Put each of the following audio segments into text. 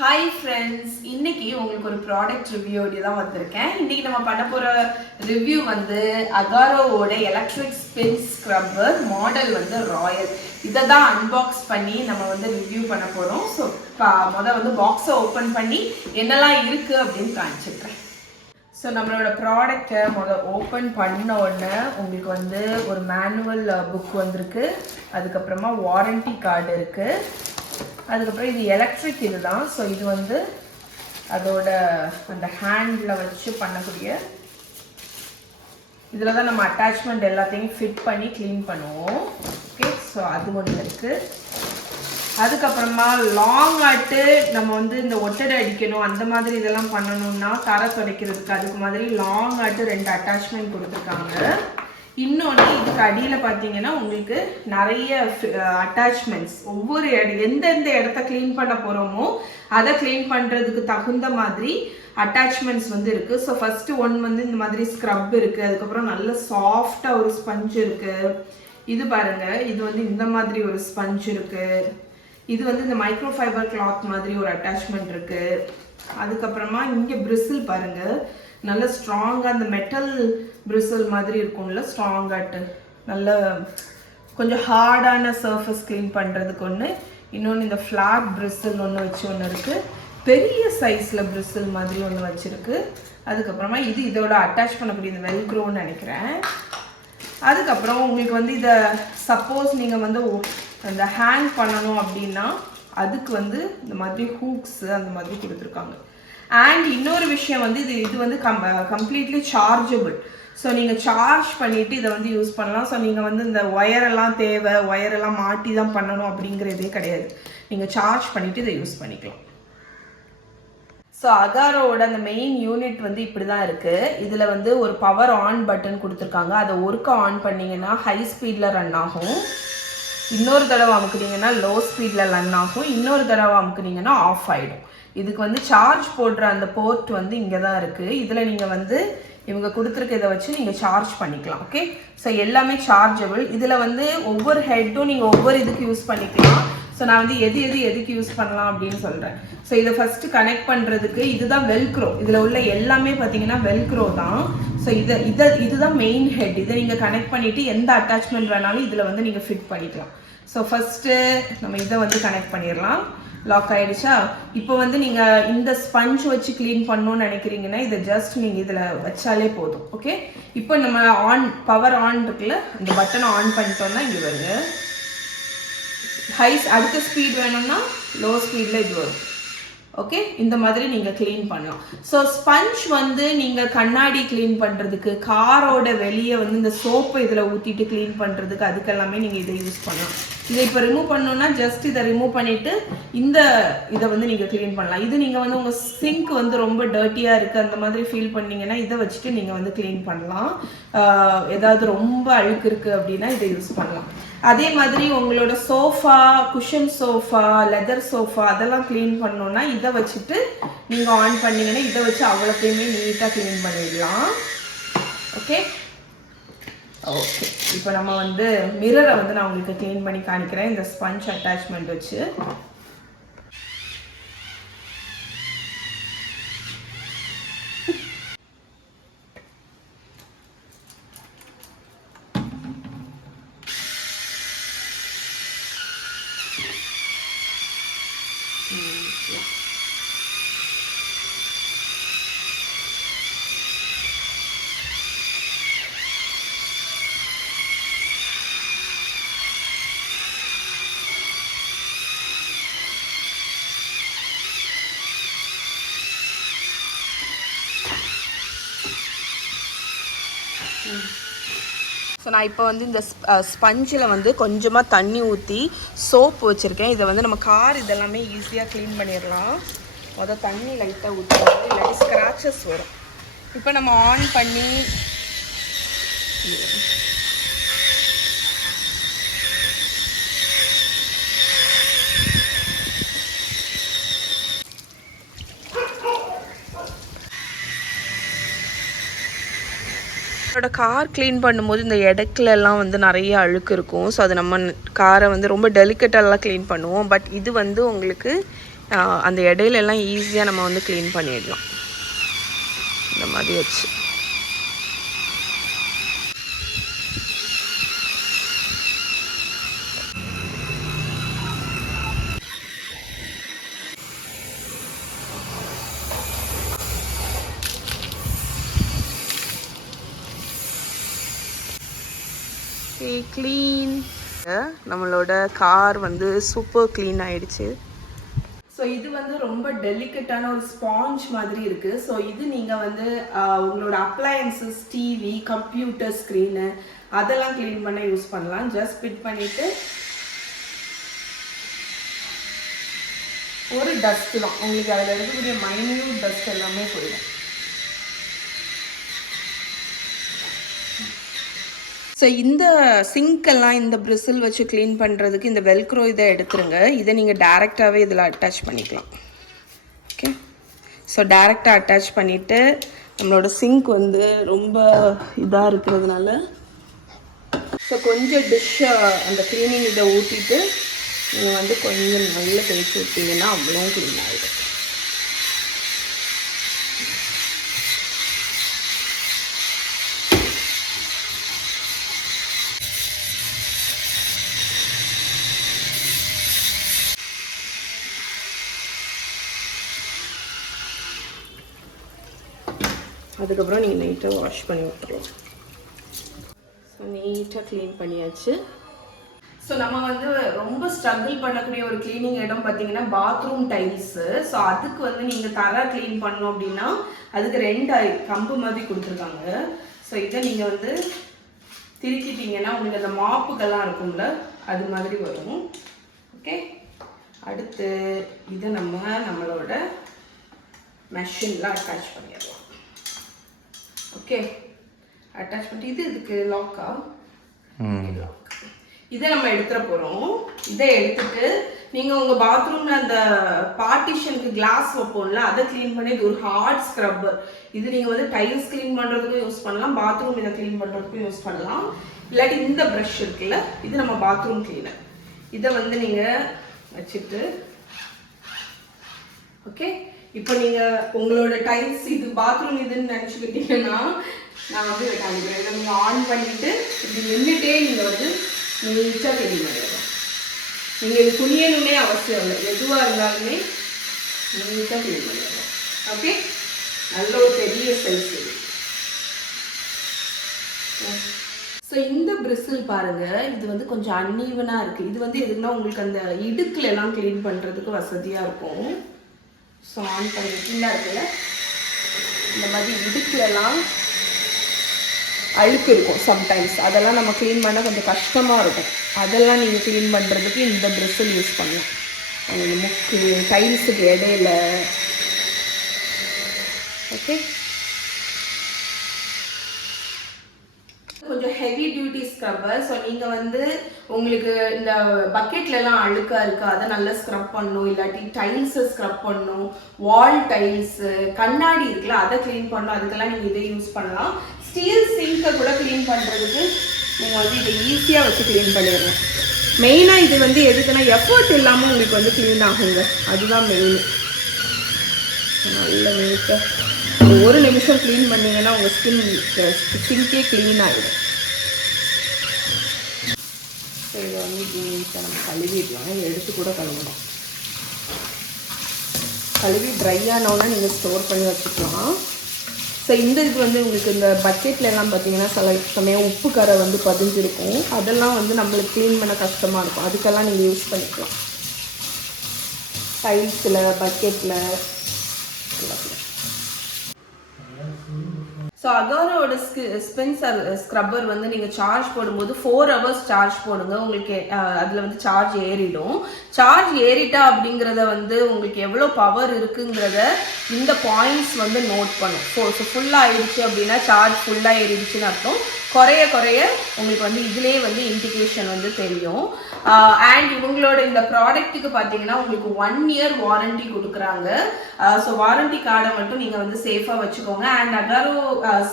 Hi friends, இன்னைக்கு உங்களுக்கு ஒரு ப்ராடக்ட் ரிவ்யூவோட தான் வந்திருக்கேன். இன்னைக்கு நம்ம பண்ண போகிற ரிவ்யூ வந்து அகாரோவோட எலக்ட்ரிக் ஸ்பின் ஸ்க்ரப்பர் மாடல் வந்து ராயல். இதை தான் அன்பாக்ஸ் பண்ணி நம்ம வந்து ரிவ்யூ பண்ண போகிறோம். ஸோ வந்து பாக்ஸை ஓப்பன் பண்ணி என்னெல்லாம் இருக்குது அப்படின்னு காமிச்சிருக்கேன். ஸோ நம்மளோட ப்ராடக்டை ஓப்பன் பண்ண உடனே உங்களுக்கு வந்து ஒரு மேனுவல் புக் வந்திருக்கு. அதுக்கப்புறமா வாரண்டி கார்டு இருக்குது. அதுக்கப்புறம் இது எலக்ட்ரிக் இதுதான். ஸோ இது வந்து அதோட அந்த ஹேண்டில் வச்சு பண்ணக்கூடிய இதில் தான் நம்ம அட்டாச்மெண்ட் எல்லாத்தையும் ஃபிட் பண்ணி க்ளீன் பண்ணுவோம். ஓகே, ஸோ அது ஒன்று இருக்குது. அதுக்கப்புறமா லாங் ஆட்டு நம்ம வந்து இந்த ஒட்டடை அடிக்கணும் அந்த மாதிரி இதெல்லாம் பண்ணணும்னா தரை துடைக்கிறதுக்கு அதுக்கு மாதிரி லாங் ஆட்டு 2 அட்டாச்மெண்ட் கொடுத்துருக்காங்க. இன்னொன்று இதுக்கு அடியில் பார்த்தீங்கன்னா உங்களுக்கு நிறைய அட்டாச்மெண்ட்ஸ் ஒவ்வொரு எந்தெந்த இடத்த க்ளீன் பண்ண போகிறோமோ அதை க்ளீன் பண்ணுறதுக்கு தகுந்த மாதிரி அட்டாச்மெண்ட்ஸ் வந்து இருக்குது. ஸோ ஃபஸ்ட்டு வந்து இந்த மாதிரி ஸ்க்ரப் இருக்குது. அதுக்கப்புறம் நல்ல சாஃப்டாக ஒரு ஸ்பஞ்ச் இருக்குது. இது பாருங்கள், இது வந்து இந்த மாதிரி ஒரு ஸ்பஞ்ச் இருக்குது. இது வந்து இந்த மைக்ரோ ஃபைபர் கிளாத் மாதிரி ஒரு அட்டாச்மெண்ட் இருக்குது. அதுக்கப்புறமா இங்கே பிரிசில் பாருங்கள், நல்ல ஸ்ட்ராங்காக அந்த மெட்டல் பிரிசில் மாதிரி இருக்கும்ல, ஸ்ட்ராங்காட்டு நல்ல கொஞ்சம் ஹார்டான சர்ஃபேஸ் க்ளீன் பண்ணுறதுக்கு ஒன்று. இன்னொன்று இந்த ஃப்ளாட் பிரிசில் ஒன்று வச்சு ஒன்று இருக்குது. பெரிய சைஸில் பிரிசில் மாதிரி ஒன்று வச்சுருக்கு. அதுக்கப்புறமா இது இதோட அட்டாச் பண்ணக்கூடிய இந்த வெல்க்ரோன்னு நினைக்கிறேன். அதுக்கப்புறம் உங்களுக்கு வந்து இதை சப்போஸ் நீங்கள் வந்து அந்த ஹேங் பண்ணணும் அப்படின்னா அதுக்கு வந்து இந்த மாதிரி ஹூக்ஸு அந்த மாதிரி கொடுத்துருக்காங்க. அண்ட் இன்னொரு விஷயம் வந்து இது வந்து கம்ப்ளீட்லி சார்ஜபிள். ஸோ நீங்கள் சார்ஜ் பண்ணிவிட்டு இதை வந்து யூஸ் பண்ணலாம். ஸோ நீங்கள் வந்து இந்த ஒயரெல்லாம் மாட்டி தான் பண்ணணும் அப்படிங்கிறதே கிடையாது. நீங்கள் சார்ஜ் பண்ணிவிட்டு இதை யூஸ் பண்ணிக்கலாம். ஸோ அகாரோட அந்த மெயின் யூனிட் வந்து இப்படி தான் இருக்குது. இதில் வந்து ஒரு பவர் ஆன் பட்டன் கொடுத்துருக்காங்க. அதை ஒருக்கா ஆன் பண்ணிங்கன்னா ஹை ஸ்பீடில் ரன் ஆகும். இன்னொரு தடவை அமுக்குனீங்கன்னா லோ ஸ்பீடில் ரன் ஆகும். இன்னொரு தடவை அமுக்குனீங்கன்னா ஆஃப் ஆகிடும். இதுக்கு வந்து சார்ஜ் போடுற அந்த போர்ட் வந்து இங்கே தான் இருக்குது. இதில் நீங்கள் வந்து இவங்க கொடுத்துருக்க இதை வச்சு நீங்கள் சார்ஜ் பண்ணிக்கலாம். ஓகே, ஸோ எல்லாமே சார்ஜபிள். இதில் வந்து ஒவ்வொரு ஹெட்டும் நீங்கள் ஒவ்வொரு இதுக்கு யூஸ் பண்ணிக்கலாம். ஸோ நான் வந்து எதுக்கு யூஸ் பண்ணலாம் அப்படின்னு சொல்கிறேன். ஸோ இதை ஃபஸ்ட்டு கனெக்ட் பண்ணுறதுக்கு இதுதான் வெல்க்ரோ. இதில் உள்ள எல்லாமே பார்த்தீங்கன்னா வெல்க்ரோ தான். ஸோ இதுதான் மெயின் ஹெட். இதை நீங்கள் கனெக்ட் பண்ணிவிட்டு எந்த அட்டாச்மெண்ட் வேணாலும் இதில் வந்து நீங்கள் ஃபிட் பண்ணிக்கலாம். ஸோ ஃபஸ்ட்டு நம்ம இதை வந்து கனெக்ட் பண்ணிடலாம். லாக் ஆகிடுச்சா? இப்போ வந்து நீங்கள் இந்த ஸ்பஞ்ச் வச்சு க்ளீன் பண்ணணும்னு நினைக்கிறீங்கன்னா இதை ஜஸ்ட் நீங்கள் இதில் வச்சாலே போதும். ஓகே, இப்போ நம்ம பவர் ஆன் இருக்குல்ல, இந்த பட்டனை ஆன் பண்ணிட்டோம்னா இங்கே வருங்க. அடுத்த ஸ்பீட் வேணும்னா லோ ஸ்பீடில் இது வரும். ஓகே, இந்த மாதிரி நீங்கள் க்ளீன் பண்ணலாம். ஸோ ஸ்பஞ்ச் வந்து நீங்கள் கண்ணாடி க்ளீன் பண்ணுறதுக்கு, காரோட வெளியே வந்து இந்த சோப்பை இதில் ஊற்றிட்டு க்ளீன் பண்ணுறதுக்கு அதுக்கெல்லாமே நீங்கள் இதை யூஸ் பண்ணலாம். இதை இப்போ ரிமூவ் பண்ணணுன்னா ஜஸ்ட் இதை ரிமூவ் பண்ணிவிட்டு இதை வந்து நீங்கள் க்ளீன் பண்ணலாம். இது நீங்கள் வந்து உங்கள் சிங்க் வந்து ரொம்ப டர்ட்டியாக இருக்குது அந்த மாதிரி ஃபீல் பண்ணிங்கன்னா இதை வச்சுட்டு நீங்கள் வந்து க்ளீன் பண்ணலாம். ஏதாவது ரொம்ப அழுக்கு இருக்குது அப்படின்னா இதை யூஸ் பண்ணலாம். அதே மாதிரி உங்களோட sofa, cushion sofa, leather sofa அதெல்லாம் க்ளீன் பண்ணோன்னா இதை வச்சுட்டு நீங்கள் ஆன் பண்ணிங்கன்னா இதை வச்சு அவ்வளோத்தையுமே நீட்டாக க்ளீன் பண்ணிடலாம். ஓகே, இப்போ நம்ம வந்து மிரரை வந்து நான் உங்களுக்கு க்ளீன் பண்ணி காணிக்கிறேன் இந்த ஸ்பஞ்ச் அட்டாச்மெண்ட் வச்சு. ஸோ நான் இப்போ வந்து இந்த ஸ்பஞ்சில் வந்து கொஞ்சமாக தண்ணி ஊற்றி சோப்பு வச்சுருக்கேன். இதை வந்து நம்ம கார் இதெல்லாமே ஈஸியாக க்ளீன் பண்ணிடலாம். தண்ணி லைட்டாக ஊற்றுறது இல்லாட்டி ஸ்க்ராச்சஸ் வரும். இப்போ நம்ம ஆன் பண்ணி கார் க்ளீன் பண்ணும்போது இந்த இடத்துலலாம் வந்து நிறைய அழுக்கு இருக்கும். ஸோ அது நம்ம காரை வந்து ரொம்ப டெலிகேட்டாலாம் க்ளீன் பண்ணுவோம். பட் இது வந்து உங்களுக்கு அந்த இடையில எல்லாம் ஈஸியாக நம்ம வந்து க்ளீன் பண்ணிடலாம் இந்த மாதிரி வச்சு. க்ளீன். நம்மளோட கார் வந்து சூப்பர் க்ளீன் ஆயிடுச்சு. ஸோ இது வந்து ரொம்ப டெலிகேட்டான ஒரு ஸ்பாஞ்ச் மாதிரி இருக்குது. ஸோ இது நீங்கள் வந்து உங்களோட அப்ளையன்சஸ், டிவி, கம்ப்யூட்டர் ஸ்க்ரீனு அதெல்லாம் க்ளீன் பண்ண யூஸ் பண்ணலாம். ஜஸ்ட் ஃபிட் பண்ணிவிட்டு ஒரு டஸ்ட்டு தான், உங்களுக்கு அதில் இருக்கக்கூடிய மைன்யூட் டஸ்ட் எல்லாமே போயிடும். ஸோ இந்த சிங்க்கெல்லாம் இந்த பிரிசில் வச்சு க்ளீன் பண்ணுறதுக்கு இந்த வெல்க்ரோ இதை எடுத்துருங்க. இதை நீங்கள் டேரெக்டாகவே இதில் அட்டாச் பண்ணிக்கலாம். ஓகே, ஸோ டேரெக்டாக அட்டாச் பண்ணிவிட்டு நம்மளோட சிங்க் வந்து ரொம்ப இதாக இருக்கிறதுனால ஸோ கொஞ்சம் டிஷ்ஷை அந்த க்ளீனிங் இதை ஊற்றிட்டு நீங்கள் வந்து கொஞ்சம் நல்லா தேய்ச்சி விட்டீங்கன்னா அவ்வளோ க்ளீன் ஆகிடும். அதுக்கப்புறம் நீங்கள் நீட்டாக வாஷ் பண்ணி விட்டுருலாம். ஸோ நீட்டாக க்ளீன் பண்ணியாச்சு. ஸோ நம்ம வந்து ரொம்ப ஸ்ட்ரகிள் பண்ணக்கூடிய ஒரு க்ளீனிங் இடம் பார்த்தீங்கன்னா பாத்ரூம் டைல்ஸு. ஸோ அதுக்கு வந்து நீங்கள் தர க்ளீன் பண்ணோம் அப்படின்னா அதுக்கு 2 கம்பு மாதிரி கொடுத்துருக்காங்க. ஸோ இதை நீங்கள் வந்து திருக்கிட்டீங்கன்னா உங்களுக்கு அந்த மாப்புக்கெல்லாம் இருக்கும்ல அது மாதிரி வரும். ஓகே, அடுத்து இதை நம்மளோட மெஷினில் அட்டாச் பண்ணிடலாம். ஓகே, அட்டாச் பண்ணிட்டு இதுக்கு லாக்கா இதை நம்ம எடுத்துட போகிறோம். இதை எடுத்துட்டு நீங்கள் உங்கள் பாத்ரூமில் அந்த பார்ட்டிஷனுக்கு கிளாஸ் வைப்போம்ல அதை க்ளீன் பண்ணி இது ஒரு ஹார்ட் ஸ்க்ரப்பர். இது நீங்கள் வந்து டைல்ஸ் க்ளீன் பண்ணுறதுக்கும் யூஸ் பண்ணலாம், பாத்ரூம் இதை க்ளீன் பண்ணுறதுக்கும் யூஸ் பண்ணலாம். இல்லாட்டி இந்த ப்ரஷ் இருக்குல்ல, இது நம்ம பாத்ரூம் க்ளீனர். இதை வந்து நீங்கள் வச்சுட்டு ஓகே, இப்போ நீங்கள் உங்களோட டைல்ஸ் இது பாத்ரூம் இதுன்னு நினச்சிக்கிட்டீங்கன்னா நான் வந்து காமிக்கிறேன். இதை நீங்கள் ஆன் பண்ணிவிட்டு இப்படி நின்றுட்டே நீங்கள் வந்து நீட்டாக க்ளீன் பண்ணிடலாம். நீங்கள் இது குனியணுன்னே அவசியம் இல்லை, எதுவாக இருந்தாலுமே நீட்டாக க்ளீன் பண்ணிடலாம். ஓகே, நல்ல ஒரு பெரிய சைஸ் இது. ஸோ இந்த பிரிசில் பாருங்கள், இது வந்து கொஞ்சம் அன்ஈவனாக இருக்குது. இது வந்து எதுக்குன்னா உங்களுக்கு அந்த இடுக்கில் எல்லாம் க்ளீன் பண்ணுறதுக்கு வசதியாக இருக்கும். ஸோ ஆன் பண்ணிட்டுலாம் இருக்குல்ல, இந்த மாதிரி இடுக்குலலாம் அழுக்கு இருக்கும் சம்டைம்ஸ், அதெல்லாம் நம்ம க்ளீன் பண்ண கொஞ்சம் கஷ்டமாக இருக்கும். அதெல்லாம் நீங்கள் க்ளீன் பண்ணுறதுக்கு இந்த பிரிசில் யூஸ் பண்ணலாம். அந்த முக்கு டைல்ஸுக்கு இடையில. ஓகே, கொஞ்சம் ஹெவி டியூட்டி ஸ்க்ரப்பர். ஸோ நீங்கள் வந்து உங்களுக்கு இந்த பக்கெட்லலாம் அழுக்காக இருக்குது அதை நல்லா ஸ்க்ரப் பண்ணணும், இல்லாட்டி டைல்ஸை ஸ்க்ரப் பண்ணணும், வால் டைல்ஸு, கண்ணாடி இருக்குல்ல அதை க்ளீன் பண்ணணும், அதுக்கெல்லாம் நீங்கள் இதை யூஸ் பண்ணலாம். ஸ்டீல் சிங்கை கூட க்ளீன் பண்ணுறதுக்கு நீங்கள் வந்து இதை ஈஸியாக வச்சு க்ளீன் பண்ணிடலாம். மெயினாக இது வந்து எதுக்குன்னா எஃபர்ட் இல்லாமல் உங்களுக்கு வந்து க்ளீன் ஆகுங்க, அதுதான் மெயின். நல்ல நீட்டாக ஒரு நிமிஷம் க்ளீன் பண்ணிங்கன்னா உங்கள் சிங்கே க்ளீன் ஆகிடும். ஸோ இதை வந்து நீட்டாக நம்ம கழுவிடலாம், எடுத்து கூட கழுவணும். கழுவி ட்ரை ஆனோன்னா நீங்கள் ஸ்டோர் பண்ணி வச்சுக்கலாம். ஸோ இந்த இது வந்து உங்களுக்கு இந்த பக்கெட்லலாம் பார்த்தீங்கன்னா சில சமயம் உப்பு கரை வந்து பதிஞ்சிருக்கும், அதெல்லாம் வந்து நம்மளுக்கு க்ளீன் பண்ண கஷ்டமாக இருக்கும், அதுக்கெல்லாம் நீங்கள் யூஸ் பண்ணிக்கலாம். டைல்ஸில், பக்கெட்டில் எல்லாத்தையும். ஸோ அகாரோட ஸ்பென்சர் ஸ்க்ரப்பர் வந்து நீங்கள் சார்ஜ் போடும்போது 4 hours சார்ஜ் போடுங்க, உங்களுக்கு அதில் வந்து சார்ஜ் ஏறிடும். சார்ஜ் ஏறிட்டா அப்படிங்கிறத வந்து உங்களுக்கு எவ்வளோ பவர் இருக்குங்கிறத இந்த பாயிண்ட்ஸ் வந்து நோட் பண்ணும். ஸோ ஃபுல்லாக ஆயிடுச்சு அப்படின்னா சார்ஜ் ஃபுல்லாக ஏறிடுச்சுன்னு அர்த்தம். குறைய குறைய உங்களுக்கு வந்து இதிலே வந்து இண்டிகேஷன் வந்து தெரியும். அண்ட் இவங்களோட இந்த ப்ராடக்ட்டுக்கு பார்த்தீங்கன்னா உங்களுக்கு 1 year வாரண்டி கொடுக்குறாங்க. ஸோ வாரண்டி கார்டை மட்டும் நீங்கள் வந்து சேஃபாக வச்சுக்கோங்க. அண்ட் அகாரோ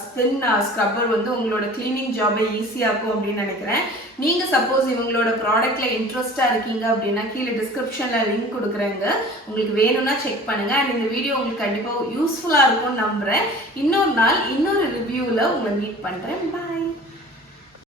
ஸ்பின் ஸ்க்ரப்பர் வந்து உங்களோட க்ளீனிங் ஜாபை ஈஸியாக இருக்கும் அப்படின்னு நினைக்கிறேன். நீங்கள் சப்போஸ் இவங்களோட ப்ராடக்ட்டில் இன்ட்ரெஸ்டாக இருக்கீங்க அப்படின்னா கீழே டிஸ்கிரிப்ஷனில் லிங்க் கொடுக்குறேங்க, உங்களுக்கு வேணும்னா செக் பண்ணுங்கள். அண்ட் இந்த வீடியோ உங்களுக்கு கண்டிப்பாக யூஸ்ஃபுல்லாக இருக்கும்னு நம்புகிறேன். இன்னொரு நாள் இன்னொரு ரிவ்யூவில் உங்களை மீட் பண்ணுறேன். பாய்.